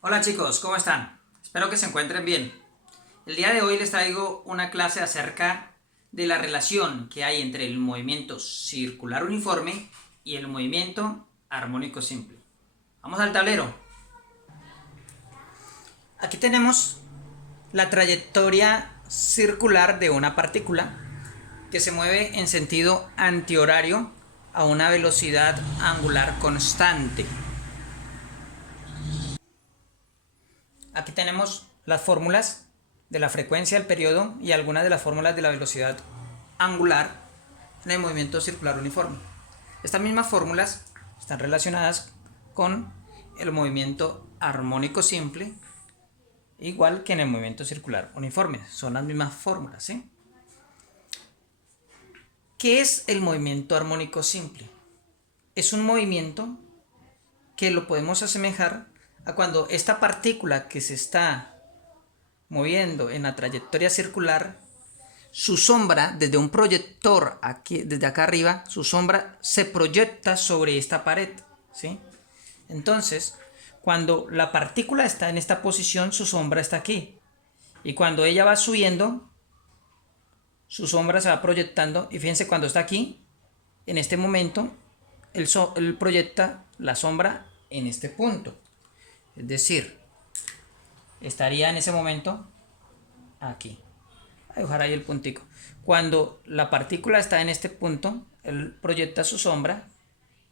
Hola chicos, ¿cómo están? Espero que se encuentren bien. El día de hoy les traigo una clase acerca de la relación que hay entre el movimiento circular uniforme y el movimiento armónico simple. Vamos al tablero. Aquí tenemos la trayectoria circular de una partícula que se mueve en sentido antihorario a una velocidad angular constante. Aquí tenemos las fórmulas de la frecuencia del periodo y algunas de las fórmulas de la velocidad angular en el movimiento circular uniforme. Estas mismas fórmulas están relacionadas con el movimiento armónico simple, igual que en el movimiento circular uniforme. Son las mismas fórmulas, ¿sí? ¿Qué es el movimiento armónico simple? Es un movimiento que lo podemos asemejar a cuando esta partícula que se está moviendo en la trayectoria circular, su sombra desde un proyector aquí, desde acá arriba, su sombra se proyecta sobre esta pared, ¿sí? Entonces, cuando la partícula está en esta posición, su sombra está aquí. Y cuando ella va subiendo, su sombra se va proyectando. Y fíjense, cuando está aquí, en este momento, él proyecta la sombra en este punto. Es decir, estaría en ese momento aquí. Voy a dibujar ahí el puntico. Cuando la partícula está en este punto, él proyecta su sombra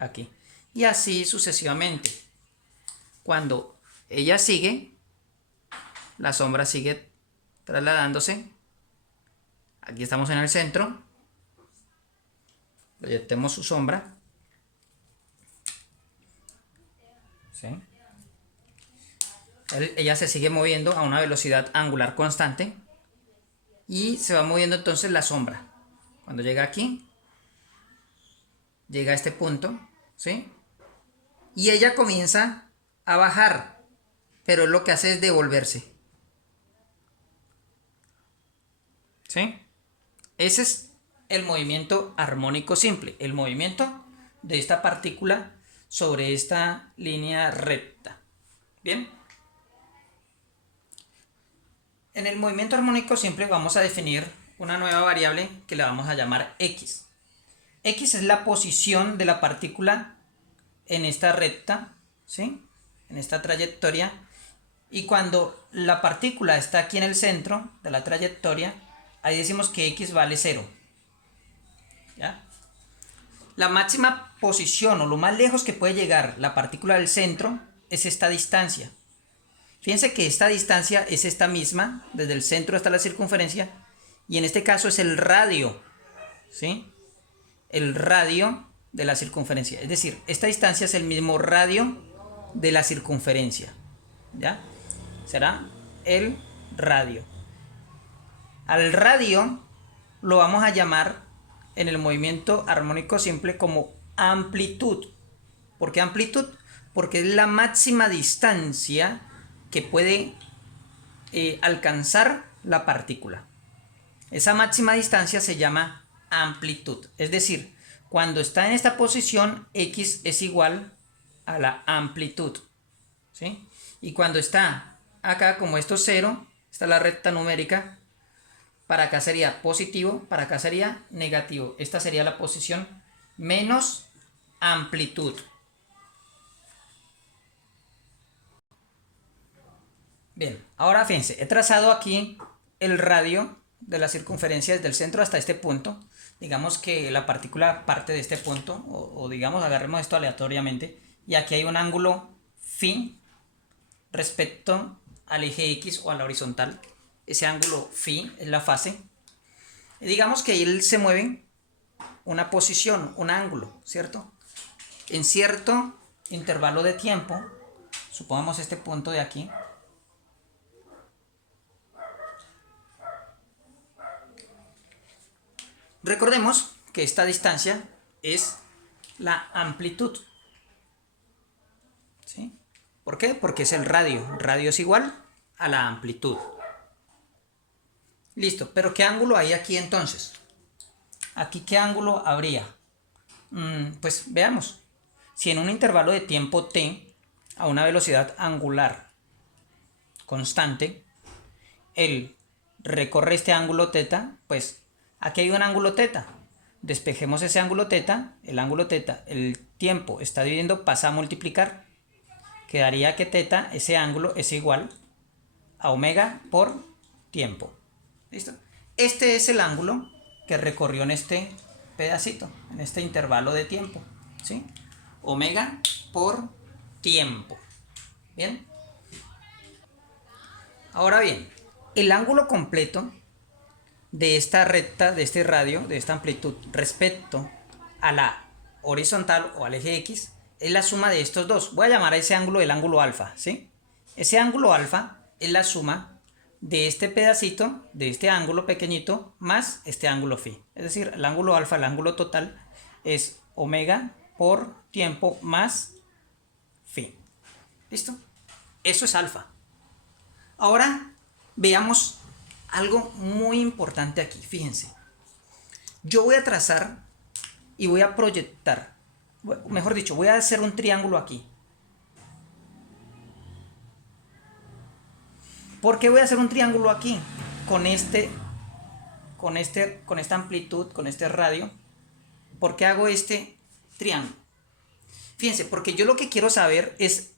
aquí. Y así sucesivamente. Cuando ella sigue, la sombra sigue trasladándose. Aquí estamos en el centro. Proyectemos su sombra. ¿Sí? Ella se sigue moviendo a una velocidad angular constante. Y se va moviendo entonces la sombra. Cuando llega aquí, llega a este punto, ¿sí? Y ella comienza a bajar, pero lo que hace es devolverse, ¿sí? Ese es el movimiento armónico simple, el movimiento de esta partícula sobre esta línea recta. Bien. En el movimiento armónico simple vamos a definir una nueva variable que le vamos a llamar x. X es la posición de la partícula en esta recta, ¿sí? En esta trayectoria. Y cuando la partícula está aquí en el centro de la trayectoria, ahí decimos que x vale 0. ¿Ya? La máxima posición o lo más lejos que puede llegar la partícula del centro es esta distancia. Fíjense que esta distancia es esta misma, desde el centro hasta la circunferencia, y en este caso es el radio, ¿sí? El radio de la circunferencia. Es decir, esta distancia es el mismo radio de la circunferencia. ¿Ya? Será el radio. Al radio lo vamos a llamar en el movimiento armónico simple como amplitud. ¿Por qué amplitud? Porque es la máxima distancia que puede alcanzar la partícula. Esa máxima distancia se llama amplitud. Es decir, cuando está en esta posición, x es igual a la amplitud, ¿sí? Y cuando está acá, como esto es 0, está la recta numérica, para acá sería positivo, para acá sería negativo. Esta sería la posición menos amplitud. Bien, ahora fíjense, he trazado aquí el radio de la circunferencia desde el centro hasta este punto. Digamos que la partícula parte de este punto, o digamos, agarremos esto aleatoriamente, y aquí hay un ángulo phi respecto al eje X o a la horizontal. Ese ángulo phi es la fase. Y digamos que él se mueve una posición, un ángulo, ¿cierto? En cierto intervalo de tiempo, supongamos este punto de aquí, recordemos que esta distancia es la amplitud. ¿Sí? ¿Por qué? Porque es el radio. El radio es igual a la amplitud. Listo, pero ¿qué ángulo hay aquí entonces? ¿Aquí qué ángulo habría? Pues veamos. Si en un intervalo de tiempo t, a una velocidad angular constante, él recorre este ángulo teta, pues aquí hay un ángulo teta. Despejemos ese ángulo teta, el tiempo está dividiendo, pasa a multiplicar. Quedaría que teta, ese ángulo, es igual a omega por tiempo. ¿Listo? Este es el ángulo que recorrió en este pedacito, en este intervalo de tiempo. ¿Sí? Omega por tiempo. ¿Bien? Ahora bien, el ángulo completo de esta recta, de este radio, de esta amplitud respecto a la horizontal o al eje X es la suma de estos dos. Voy a llamar a ese ángulo el ángulo alfa, ¿sí? Ese ángulo alfa es la suma de este pedacito, de este ángulo pequeñito, más este ángulo phi. Es decir, el ángulo alfa, el ángulo total, es omega por tiempo más phi. ¿Listo? Eso es alfa. Ahora veamos algo muy importante aquí. Fíjense. Yo voy a trazar y voy a proyectar. Mejor dicho, voy a hacer un triángulo aquí. ¿Por qué voy a hacer un triángulo aquí? Con esta amplitud, con este radio. ¿Por qué hago este triángulo? Fíjense, porque yo lo que quiero saber es,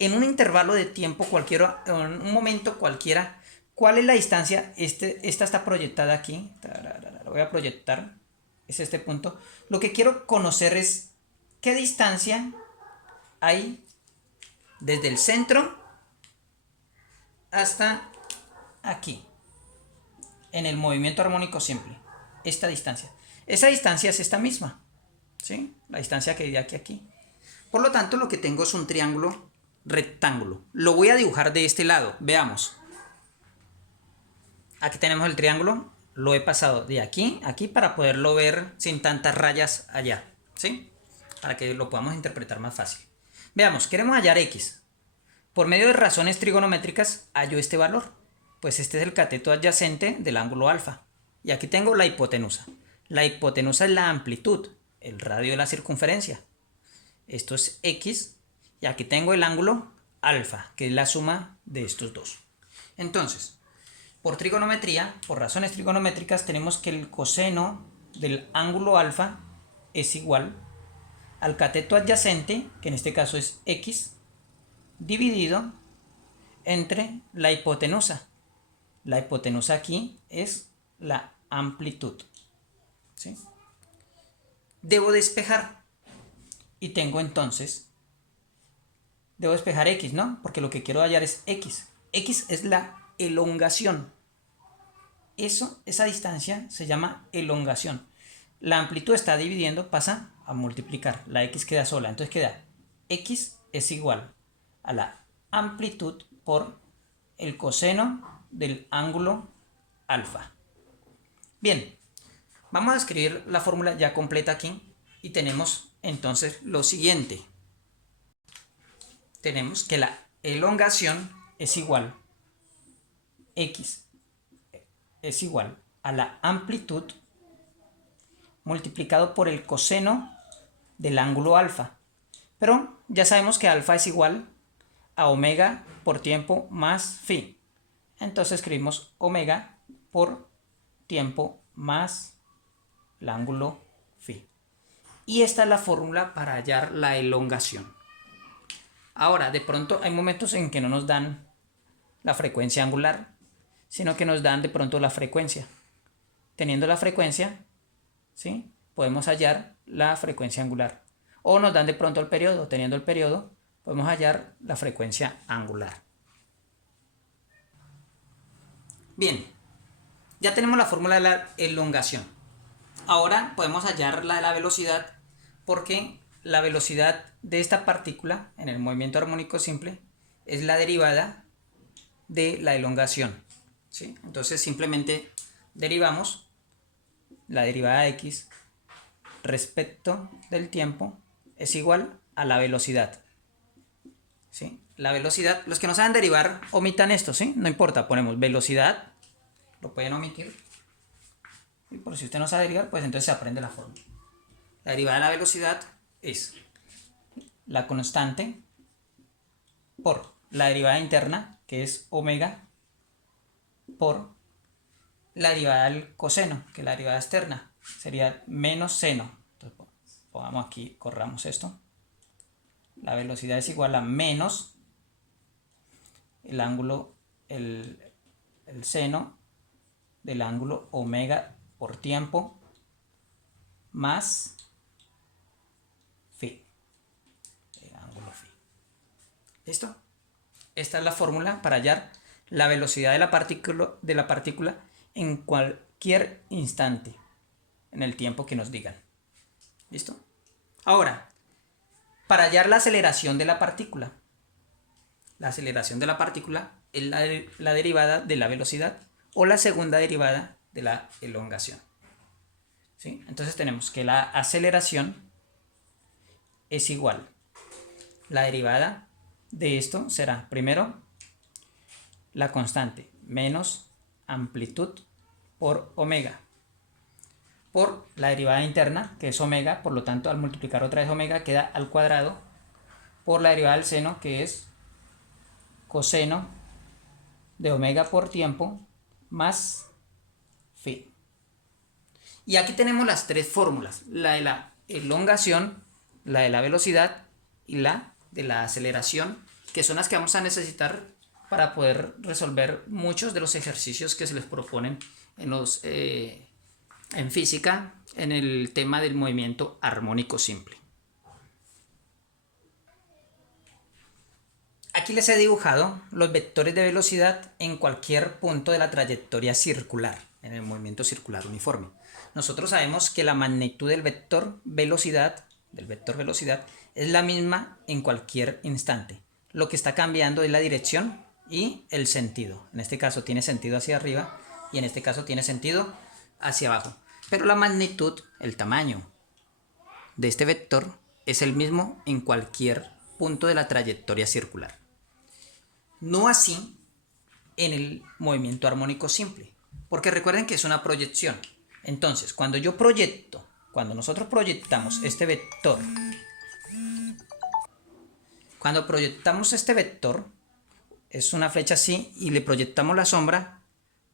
en un intervalo de tiempo cualquiera, en un momento cualquiera, ¿cuál es la distancia? Esta está proyectada aquí. Lo voy a proyectar. Es este punto. Lo que quiero conocer es qué distancia hay desde el centro hasta aquí, en el movimiento armónico simple. Esta distancia. Esa distancia es esta misma, ¿sí? La distancia que hay de aquí a aquí. Por lo tanto, lo que tengo es un triángulo rectángulo. Lo voy a dibujar de este lado. Veamos. Aquí tenemos el triángulo. Lo he pasado de aquí a aquí para poderlo ver sin tantas rayas allá, ¿sí? Para que lo podamos interpretar más fácil. Veamos, queremos hallar x. Por medio de razones trigonométricas hallo este valor. Pues este es el cateto adyacente del ángulo alfa. Y aquí tengo la hipotenusa. La hipotenusa es la amplitud, el radio de la circunferencia. Esto es x. Y aquí tengo el ángulo alfa, que es la suma de estos dos. Entonces, por trigonometría, por razones trigonométricas, tenemos que el coseno del ángulo alfa es igual al cateto adyacente, que en este caso es x, dividido entre la hipotenusa. La hipotenusa aquí es la amplitud, ¿sí? Debo despejar y tengo entonces, debo despejar x, ¿no? Porque lo que quiero hallar es x. X es la elongación. Esa distancia se llama elongación. La amplitud está dividiendo, pasa a multiplicar. La x queda sola. Entonces queda x es igual a la amplitud por el coseno del ángulo alfa. Bien, vamos a escribir la fórmula ya completa aquí. Y tenemos entonces lo siguiente. Tenemos que la elongación es igual x es igual a la amplitud multiplicado por el coseno del ángulo alfa. Pero ya sabemos que alfa es igual a omega por tiempo más phi. Entonces escribimos omega por tiempo más el ángulo phi. Y esta es la fórmula para hallar la elongación. Ahora, de pronto hay momentos en que no nos dan la frecuencia angular, sino que nos dan de pronto la frecuencia. Teniendo la frecuencia, ¿sí?, podemos hallar la frecuencia angular. O nos dan de pronto el periodo. Teniendo el periodo, podemos hallar la frecuencia angular. Bien, ya tenemos la fórmula de la elongación. Ahora podemos hallar la de la velocidad, porque la velocidad de esta partícula en el movimiento armónico simple es la derivada de la elongación, ¿sí? Entonces simplemente derivamos la derivada de x respecto del tiempo es igual a la velocidad, ¿sí? La velocidad, los que no saben derivar, omitan esto, ¿sí? No importa, ponemos velocidad, lo pueden omitir. Y por si usted no sabe derivar, pues entonces se aprende la fórmula. La derivada de la velocidad es la constante por la derivada interna que es omega, por la derivada del coseno, que es la derivada externa, sería menos seno. Entonces, pongamos aquí, corramos esto. La velocidad es igual a menos el ángulo, el seno del ángulo omega por tiempo más phi, el ángulo phi. ¿Listo? Esta es la fórmula para hallar la velocidad de la partícula en cualquier instante, en el tiempo que nos digan. ¿Listo? Ahora, para hallar la aceleración de la partícula. La aceleración de la partícula es la derivada de la velocidad o la segunda derivada de la elongación. ¿Sí? Entonces tenemos que la aceleración es igual. La derivada de esto será primero la constante menos amplitud por omega por la derivada interna, que es omega, por lo tanto al multiplicar otra vez omega queda al cuadrado, por la derivada del seno, que es coseno de omega por tiempo más phi. Y aquí tenemos las tres fórmulas, la de la elongación, la de la velocidad y la de la aceleración, que son las que vamos a necesitar para poder resolver muchos de los ejercicios que se les proponen en física en el tema del movimiento armónico simple. Aquí les he dibujado los vectores de velocidad en cualquier punto de la trayectoria circular, en el movimiento circular uniforme. Nosotros sabemos que la magnitud del vector velocidad, es la misma en cualquier instante. Lo que está cambiando es la dirección y el sentido. En este caso tiene sentido hacia arriba y en este caso tiene sentido hacia abajo. Pero la magnitud, el tamaño de este vector es el mismo en cualquier punto de la trayectoria circular. No así en el movimiento armónico simple, porque recuerden que es una proyección. Entonces, cuando nosotros proyectamos este vector, es una flecha así y le proyectamos la sombra,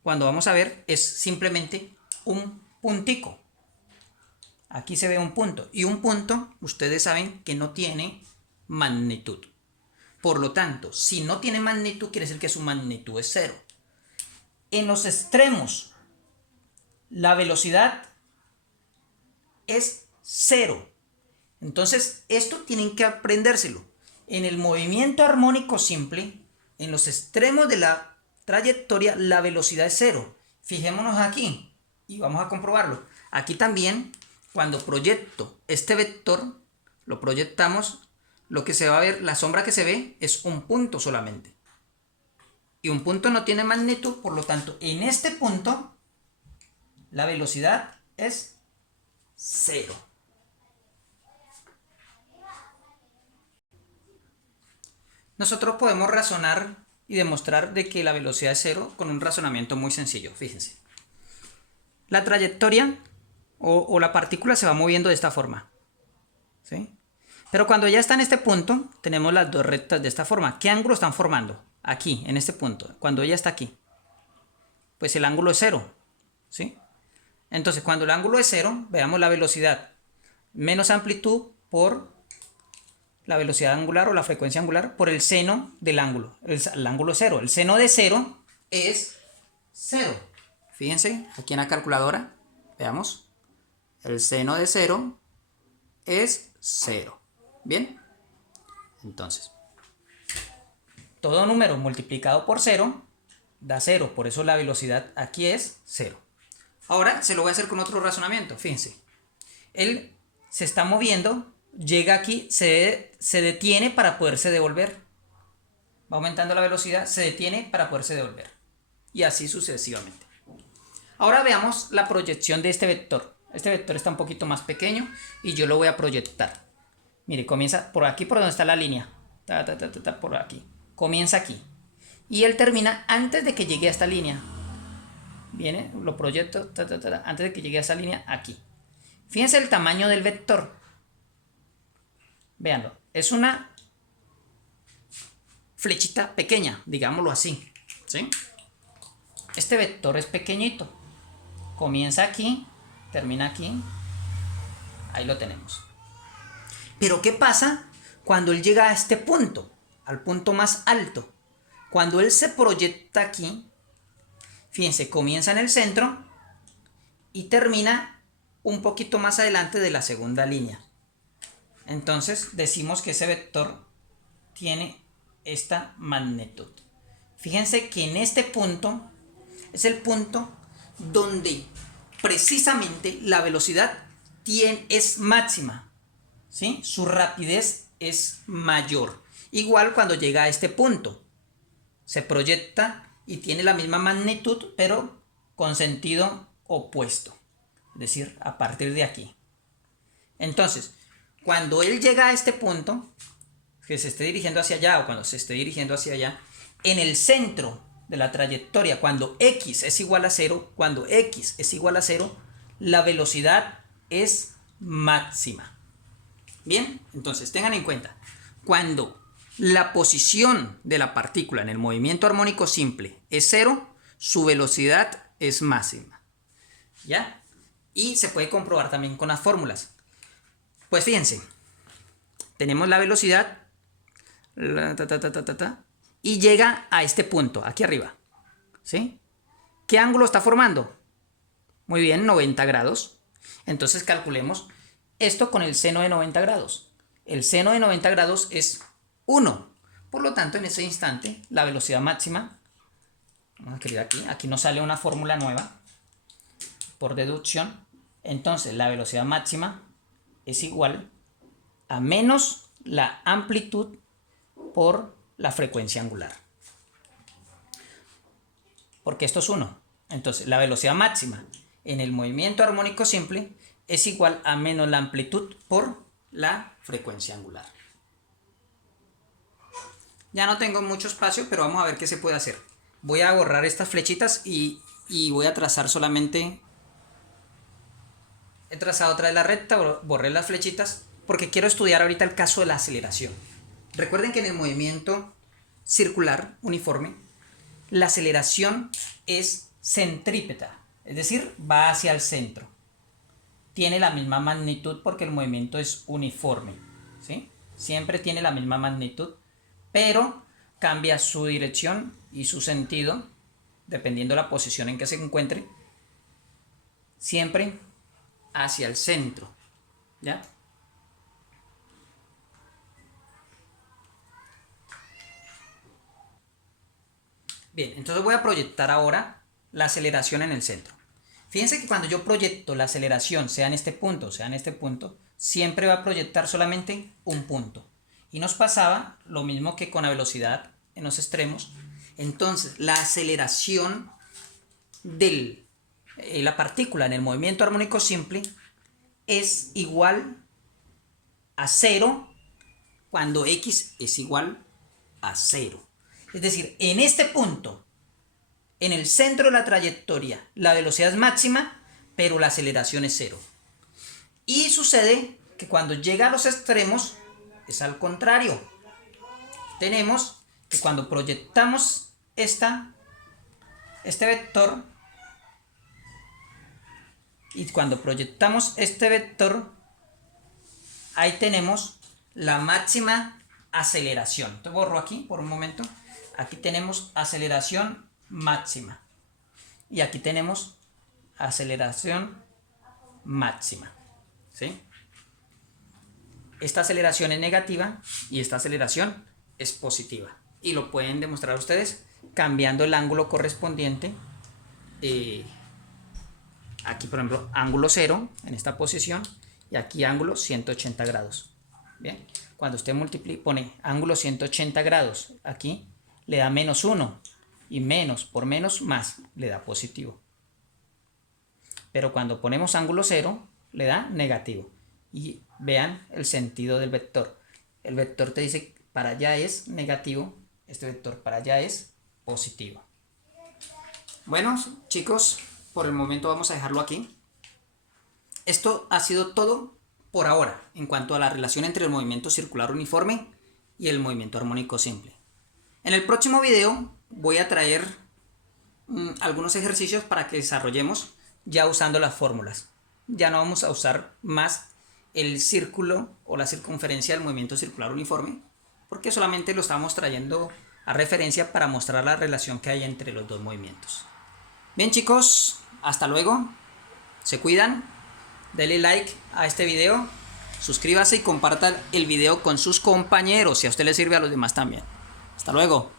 cuando vamos a ver es simplemente un puntico. Aquí se ve un punto y un punto, ustedes saben que no tiene magnitud. Por lo tanto, si no tiene magnitud, quiere decir que su magnitud es cero. En los extremos, la velocidad es cero. Entonces, esto tienen que aprendérselo. En el movimiento armónico simple, en los extremos de la trayectoria, la velocidad es cero. Fijémonos aquí y vamos a comprobarlo. Aquí también, cuando proyecto este vector, lo proyectamos, lo que se va a ver, la sombra que se ve es un punto solamente. Y un punto no tiene magnitud, por lo tanto, en este punto, la velocidad es cero. Nosotros podemos razonar y demostrar de que la velocidad es cero con un razonamiento muy sencillo. Fíjense. La trayectoria o la partícula se va moviendo de esta forma. ¿Sí? Pero cuando ya está en este punto, tenemos las dos rectas de esta forma. ¿Qué ángulo están formando? Aquí, en este punto. Cuando ella está aquí. Pues el ángulo es cero. ¿Sí? Entonces, cuando el ángulo es cero, veamos la velocidad. Menos amplitud por la velocidad angular o la frecuencia angular por el seno del ángulo. El ángulo es cero. El seno de cero es cero. Fíjense, aquí en la calculadora, veamos. El seno de cero es cero. ¿Bien? Entonces, todo número multiplicado por cero da cero. Por eso la velocidad aquí es cero. Ahora se lo voy a hacer con otro razonamiento. Fíjense. Él se está moviendo, llega aquí, se detiene para poderse devolver. Va aumentando la velocidad, se detiene para poderse devolver. Y así sucesivamente. Ahora veamos la proyección de este vector. Este vector está un poquito más pequeño y yo lo voy a proyectar. Mire, comienza por aquí, por donde está la línea. Por aquí. Comienza aquí. Y él termina antes de que llegue a esta línea. Viene, lo proyecto, antes de que llegue a esa línea, aquí. Fíjense el tamaño del vector. Véanlo. Es una flechita pequeña, digámoslo así, ¿sí? Este vector es pequeñito, comienza aquí, termina aquí, ahí lo tenemos. Pero ¿qué pasa cuando él llega a este punto, al punto más alto? Cuando él se proyecta aquí, fíjense, comienza en el centro y termina un poquito más adelante de la segunda línea. Entonces decimos que ese vector tiene esta magnitud. Fíjense que en este punto es el punto donde precisamente la velocidad es máxima, ¿sí? Su rapidez es mayor. Igual cuando llega a este punto, se proyecta y tiene la misma magnitud, pero con sentido opuesto. Es decir, a partir de aquí. Entonces, cuando él llega a este punto, que se esté dirigiendo hacia allá o cuando se esté dirigiendo hacia allá, en el centro de la trayectoria, cuando x es igual a 0, la velocidad es máxima. Bien, entonces tengan en cuenta, cuando la posición de la partícula en el movimiento armónico simple es 0, su velocidad es máxima. ¿Ya? Y se puede comprobar también con las fórmulas. Pues fíjense, tenemos la velocidad y llega a este punto, aquí arriba. ¿Sí? ¿Qué ángulo está formando? Muy bien, 90 grados. Entonces calculemos esto con el seno de 90 grados. El seno de 90 grados es 1. Por lo tanto, en ese instante, la velocidad máxima, vamos a escribir aquí nos sale una fórmula nueva por deducción. Entonces, la velocidad máxima es igual a menos la amplitud por la frecuencia angular. Porque esto es 1. Entonces, la velocidad máxima en el movimiento armónico simple es igual a menos la amplitud por la frecuencia angular. Ya no tengo mucho espacio, pero vamos a ver qué se puede hacer. Voy a borrar estas flechitas y voy a trazar solamente... He trazado otra vez la recta, borré las flechitas, porque quiero estudiar ahorita el caso de la aceleración. Recuerden que en el movimiento circular uniforme, la aceleración es centrípeta, es decir, va hacia el centro. Tiene la misma magnitud porque el movimiento es uniforme, ¿sí? Siempre tiene la misma magnitud, pero cambia su dirección y su sentido dependiendo de la posición en que se encuentre, siempre hacia el centro, ¿ya? Bien, entonces voy a proyectar ahora la aceleración en el centro. Fíjense que cuando yo proyecto la aceleración, sea en este punto, siempre va a proyectar solamente un punto. Y nos pasaba lo mismo que con la velocidad en los extremos. Entonces, la aceleración de la partícula en el movimiento armónico simple es igual a 0 cuando x es igual a 0. Es decir, en este punto, en el centro de la trayectoria, la velocidad es máxima, pero la aceleración es 0. Y sucede que cuando llega a los extremos, es al contrario. Tenemos que cuando proyectamos este vector, ahí tenemos la máxima aceleración. Entonces borro aquí por un momento. Aquí tenemos aceleración máxima. Y aquí tenemos aceleración máxima. ¿Sí? Esta aceleración es negativa y esta aceleración es positiva. Y lo pueden demostrar ustedes cambiando el ángulo correspondiente. Aquí, por ejemplo, ángulo 0 en esta posición y aquí ángulo 180 grados. Bien, cuando usted pone ángulo 180 grados aquí, le da menos 1 y menos por menos más le da positivo. Pero cuando ponemos ángulo 0 le da negativo. Y vean el sentido del vector. El vector te dice para allá es negativo, este vector para allá es positivo. Bueno, chicos, por el momento vamos a dejarlo aquí. Esto ha sido todo por ahora en cuanto a la relación entre el movimiento circular uniforme y el movimiento armónico simple. En el próximo video voy a traer algunos ejercicios para que desarrollemos ya usando las fórmulas. Ya no vamos a usar más el círculo o la circunferencia del movimiento circular uniforme, porque solamente lo estamos trayendo a referencia para mostrar la relación que hay entre los dos movimientos. Bien chicos, hasta luego, se cuidan, denle like a este video, suscríbase y compartan el video con sus compañeros, si a usted le sirve a los demás también. Hasta luego.